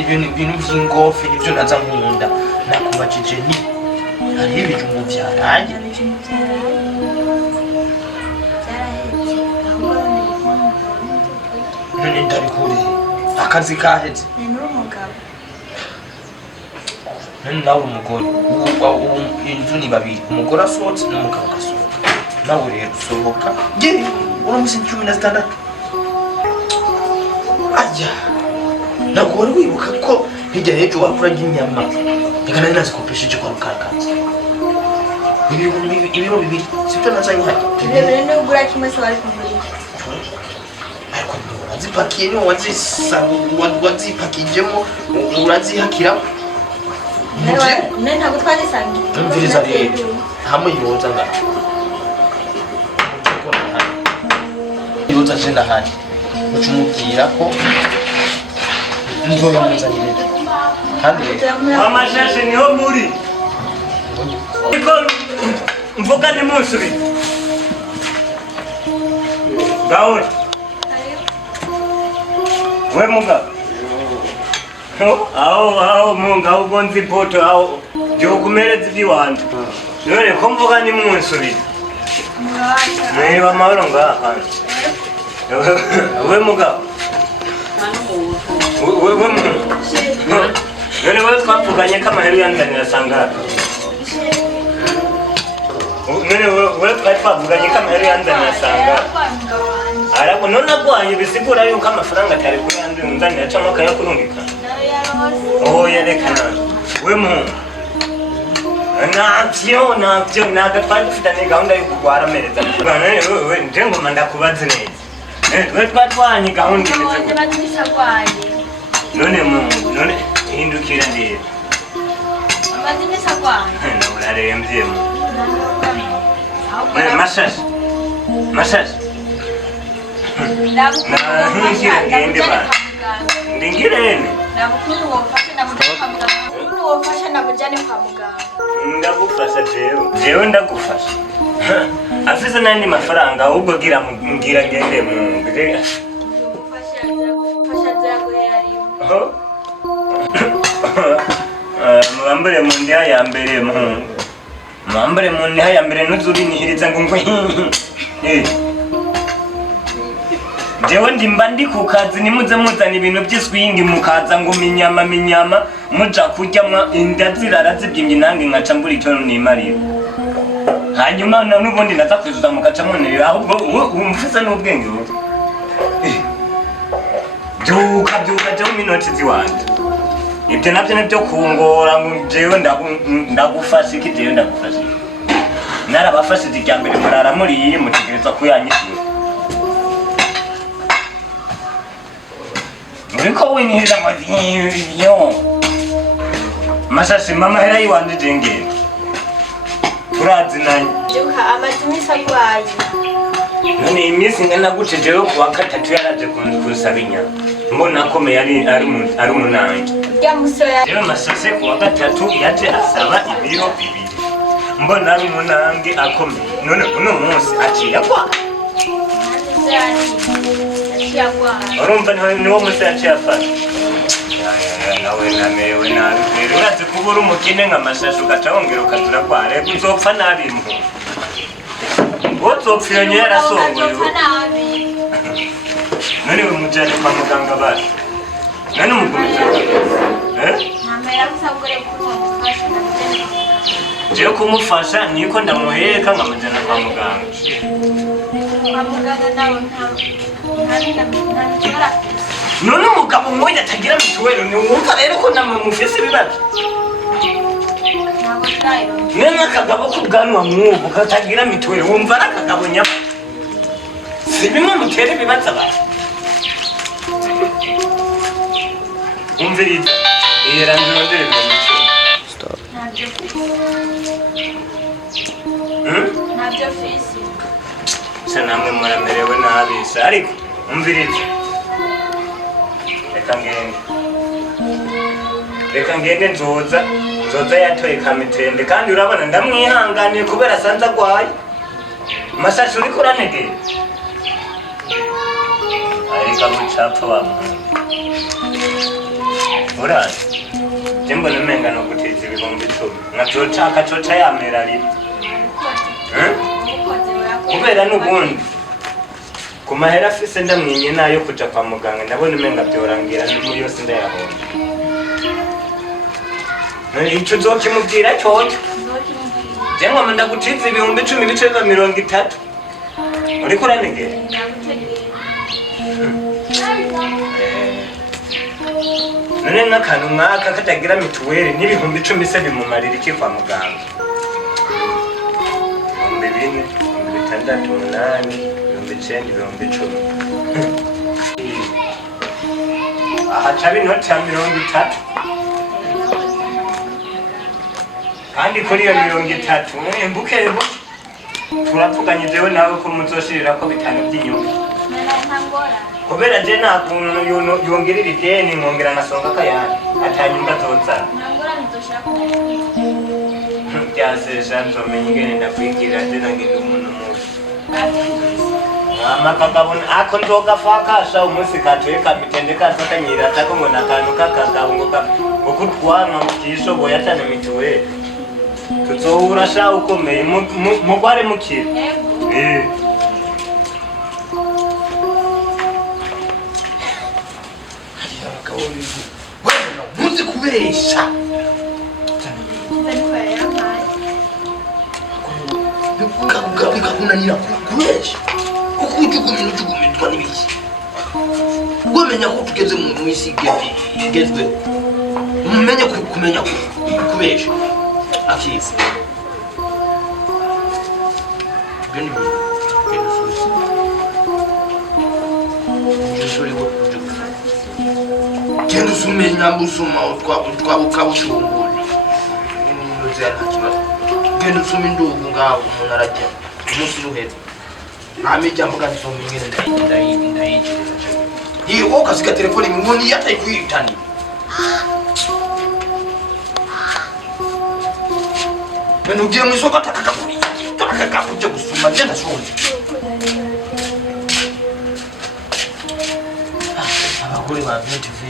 ibintu by'ingofe nibyo naza nkunda nakubajije ni hari ibijumbu byaraye none ndabikure akazi kaheze none nawe umugore inzu ni babiri umugore asohotse n'umugabo agasohoka nawe rero usohoka yewe uramusi 16 ajya ntabwo wari wibuka ko hirya y'ejo wakuraga inyama reka nari nazikopesheje kwa rukakazi ibiro bibiri sibyo nazanye hano birebire niba ugura kimwe se wari kumugurira ariko urazipakiye niwo wazipakijemo urazihakira ntabwo twazisangiye umviriza rero hamwe yoza ngana yoza je ndahari ucumubwira ko nzoya muzanire kandi amashashe niho muri iko mvuga ni musuri gauri we muga aho munga ugonzi poto aho jokumereza ibiwanje none ko mvuga ni musuri niba amahoro ngaha we muga none wowe twavuganye ko amahera uyanzanira asanga none wowe twari twavuganye ko amahera uyanzanira asanga ariko none agwanye bisigura yuko amafaranga atari kuyanzanira cyangwa akayakurungika yerekana we muhungu nabyo ntabwo twari dufitanye gahunda yo kurwara amereza we nje ngoma ndakubaze neza we twari twahanye gahunda none hindukira ndeba amazimisa kwanyu urarembye mashashi ndingirene ndagufasha jewe ndagufasha afise nandi mafaranga ahubwo ngira ngende mwambare mu ndiha ya mbere mwambare mu ndiha ya mbere ntuzurinyihiriza ngo jewe ndimba ndi ku kazi nimuze muzana ibintu by'iswingi mukaza ngo minyama muja kurya inda zirara zibyimye nange nkaca mbura icyo nimarira hanyuma n'ubundi naza kwizuza mukaca munirira ahubwo umufise n'ubwenge byuka jewe minoti ziwanje ibyo nabyo nibyo kungora ngo jewe ndagufasha iki jewe ndagufasha narabafashije irya mbere murara muriye mutegereza kuyanyishyura uriko winihiriza ngo yo mashashi mama hera yiwanje jengere turazinanye byuka amazimisa kwayi none iminsi ngana gute jewe kuwa gatatu yaraje kunsaba inyama mbona akomeye ari umunange urya musoya jewe masase kuwa gatatu yaje asaba ibiro bibiri mbona ari umunange akomeye none uno munsi aciye akwa urumva niwo munsi yaciye afata nawe namerewe nabi rero urazi kuba uri umukene nk'amashashi ugaca wongera ukazura kwa rego uzopfa nabi mpu uzopfa iyo nyera yarasongoye none umujyane kwa muganga bari none umugumiza jewe kumufasha niko ndamuheka nkamujyana kwa muganga none umugabo mmoja atagira mituweli niwumva rero ko namufise ibibazo none akagabo k'ubwanwa mwubu katagira mituweli wumva ari akagabo nyama si bimwe mutera ibibazo abantu umviriza ihera nzirondere mu mico ntabyo fisi se namwe muramerewe nabisa ariko umviriza reka ngende nzoza yatoye kamitende kandi urabona ndamwihanganiye kubera asanze agwaye mashashi uriko uranegera ariko amucapfa bamuhungu urazi je mbona umenga no guteza ibihumbi 10 nkacoca yamera rimwe kubera n'ubundi ku mahera afise ndamwinye nayo kuja kwa muganga ndabona umenga byorangira n'umu yose ndayahomba ico uzokimubwira cyoco je ngoma ndaguciza ibihumbi 10 bice biba 30 uriko uranegera none n'akantu nk'aka katagira mituweli n'ibihumbi 10 se bimumarira iki kwa muganga 4 6 8 9 10 aha cabi inoti ya 30 kandi kuri iyo 30 mbuke turavuganye jewe nawe ko muzoshirira ko bitanu by'inyuma kubera je nakuntu yongerera ideni nkongera nasonga kayandi atanyumba zozana byasesha nzomenya ingene ndakwingira je nangenda umuntu mubi amakagabona ako nzogafakasha umunsi katuye kamitende kasakanyira atako ngo nakantu kakagabo ngo kutwanka mutishoboye atane mituweli tuzohura sha ukomeye mugware mukira Muzi kubesha bikakunanira kubesha kuko ujugumirwa n'ibiki wamenya ko tugeze mu isi igezweho mumenye kumenya kubesha akiza genda usumenya mbusuma utwabukabushungura genda usuma indugu ngaho umuntu arajya umunsi uruhera ntamijya mvuga nsoma ingene ndayinjiriza iyo wowe ukasiga telefone imwe iyo atayikwitanira Beno ugiye mu isoko atakakakujya gusuma je ndashonje abagore ba 20